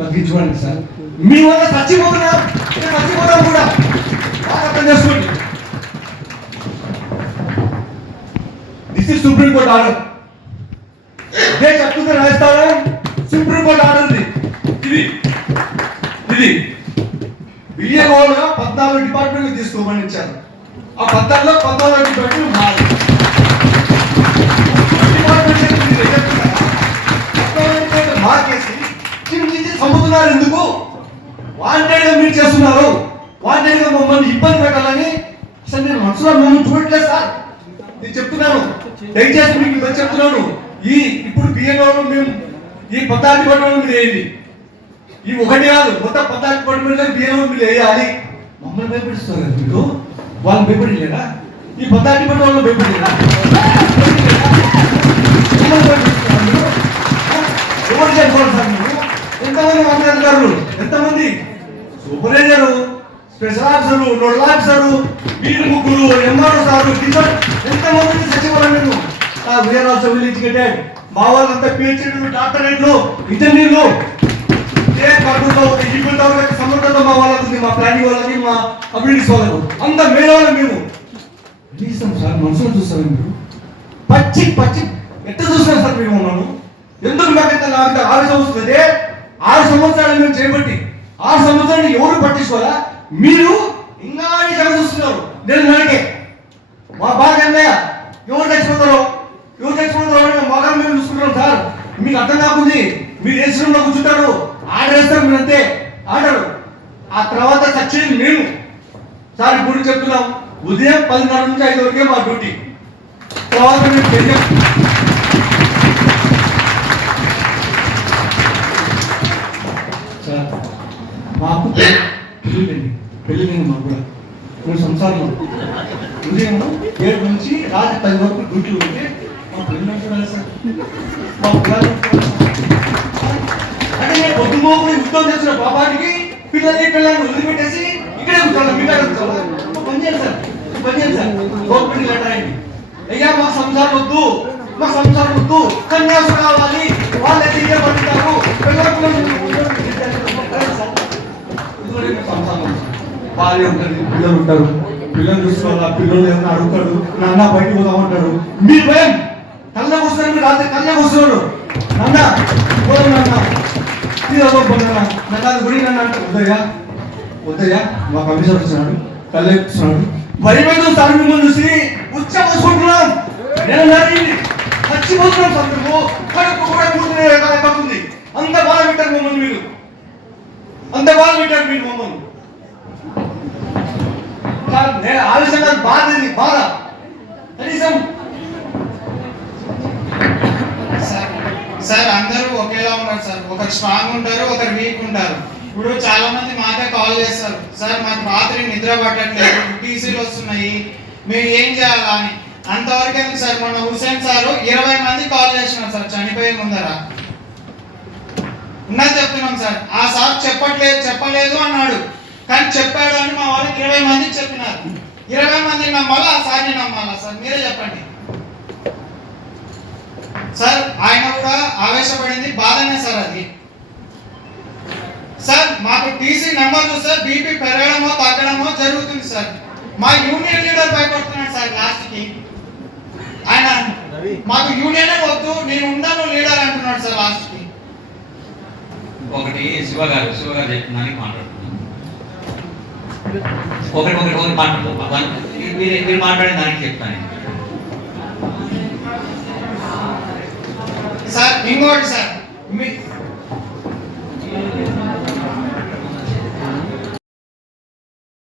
బతికించుకోండి sir. మీ వల్ల చచ్చిపోతున్నాం కూడా బాగా అర్థం చేసుకోండి. This is supreme court order. ఇదే చెప్తుంది రాజస్థానం సుప్రీం కోర్ట్ ఆర్డర్. ఇది బిఏఓగా 14 డిపార్ట్మెంట్లు తీసుకోమని ఇచ్చారు. ఆ 14 డిపార్ట్మెంట్లు మారు మార్కేసి చంపుతున్నారు. ఎందుకు వాంటెడ్ గా మీరు చేస్తున్నారు? వాంటెడ్ గా మమ్మల్ని ఇబ్బంది పెట్టాలని అసలు నేను మనసులో మమ్మల్ని చూడట్లేదు సార్. నేను చెప్తున్నాను, దయచేసి మీకు చెప్తున్నాను. ఇప్పుడు బిఎన్ఓ మేము ఈ 14 డిపార్ట్మెంట్ మీరు వేయండి. ఈ ఒకటి కాదు, మొత్తం 14 డిపార్ట్మెంట్ బిఎన్ఓ మీరు వేయాలి. మమ్మల్ని భయపెడుస్తారు కదా మీరు. వాళ్ళు భయపడలేరా? ఈ 14 డిపార్ట్మెంట్ వాళ్ళు భయపడలేరా? ఎవరు చెప్పాలి సార్? మీరు ఎంతమంది మంత్రి అధికారులు, ఎంతమంది supervisor, special officer, nodal officer, వీళ్ళు ముగ్గురు, ఎంఆర్ఓ సారు, ఎంతమంది సచివాలయం. Where also will educated. మా వాళ్ళంతా పిహెచ్డీలు, డాక్టరేట్లు, ఇంజనీర్లు. సమర్థత మా వాళ్ళకు ఉంది, మా ప్లానింగ్ వాళ్ళకి, మా అభివృద్ధి వాళ్ళకు, అంత మేధావులు మేము. చూస్తాం సార్, మనసులో చూస్తారు మీరు. పచ్చి ఎట్లా చూస్తాం సార్ మేము ఉన్నాము? ఎందుకు మాకు నాకు 6 సంవత్సరాలు 6 సంవత్సరాలు మేము చేపట్టి 6 సంవత్సరాలు ఎవరు పట్టించుకోవాలా? మీరు ఇంకా చూస్తున్నారు. నేను నడికే మా బాగా ఎవరు తెచ్చిపోతారో మొగం మేము చూసుకుంటాం సార్. మీకు అర్థం కాకుంది. మీరు ఏసీలో కూర్చుంటారు, ఆర్డర్ వేస్తారు, మీరు అంతే ఆర్డర్. ఆ తర్వాత సచ్చేది మేము సార్. ఇప్పుడు చెప్తున్నాం, ఉదయం 10:30 నుంచి 5 వరకే మా డ్యూటీ. తర్వాత మేము సార్ మాకు పెళ్ళింది మాకు కూడా మేము సంసారంలో ఉదయం 7 నుంచి రాత్రి 10 వరకు డ్యూటీలు ఉంటే మా పిల్లలు చూడాలి సార్. మా పిల్లలు అంటే నేను పొద్దుమోకుని యుద్ధం చేసిన పాపానికి పిల్లల్ని వదిలిపెట్టేసి ఇక్కడే కూర్చోవాలి. మీ దగ్గర కూర్చోవాలి. పని చేయాలి సార్, గవర్నమెంట్ లెటర్ అయింది. అయ్యా మా సంసారం వద్దు, కన్యాసు కావాలి, వాళ్ళు ఎదిగే పండుతారు భార్య ఉంటుంది, పిల్లలు ఉంటారు. పిల్లలు చూసుకోవాలి. పిల్లలు ఏమన్నా అడుగుతాడు, నాన్న బయటకు పోదామంటాడు. మీరు భయం కళ్ళకు వస్తున్నారు, మీరు రాత్రి కళ్ళకు వస్తున్నారు. నాన్న పోదు, నాన్న నన్ను గుడి నన్ను అంటే వద్దయ్యా మా కమిషనర్ వచ్చినాడు, కళ్ళెక్కుతున్నాడు. భయమేదో సార్ మిమ్మల్ని చూసి ఉచ్చపోసుకుంటున్నాం. నేను చచ్చిపోతున్నాం సార్. మేము కడుపు కూడా కూర్చుంది. అంత బాధ పెట్టారు మమ్మల్ని మీరు, మమ్మల్ని సార్. నేను ఆలోచన బాధ కనీసం సార్ అందరూ ఒకేలా ఉన్నారు సార్. ఒకరు స్ట్రాంగ్ ఉంటారు, ఒకరు వీక్ ఉంటారు. ఇప్పుడు చాలా మంది మాకే కాల్ చేస్తారు, సార్ మాకు రాత్రి నిద్ర పట్టట్లేదు, టీసీలు వస్తున్నాయి, మేము ఏం చేయాలా అని. అంతవరకు ఎందుకు సార్, మొన్న హుసేన్ సారు 20 మంది కాల్ చేసినారు సార్ చనిపోయే ముందర. ఉన్నది చెప్తున్నాం సార్. ఆ సార్ చెప్పలేదు అన్నాడు, కానీ చెప్పాడు అని మా వాళ్ళకి 20 మందికి చెప్పినారు. 20 మందిని నమ్మాలా, ఆ సార్ని నమ్మాలా సార్? మీరే చెప్పండి సార్. ఆయన కూడా ఆవేశపడింది, బాధనే సార్ అది. సార్ మాకు టీసీ నెంబర్ చూస్తే బీపీ పెరగడమో తగ్గడమో జరుగుతుంది సార్. మా యూనియన్ లీడర్ భయపడుతున్నాడు సార్. లాస్ట్ కి ఆయన మాకు యూనియనే వద్దు, నేను ఉండను లీడర్ అంటున్నాడు సార్. లాస్ట్ కి ఒకటి శివ గారు చెప్తున్నానికి మాట్లాడుతున్నాను. ఒకటి మాట్లాడుతున్నాను. మీరు మాట్లాడిన దానికి చెప్తాను సార్. ఇంకోటి సార్,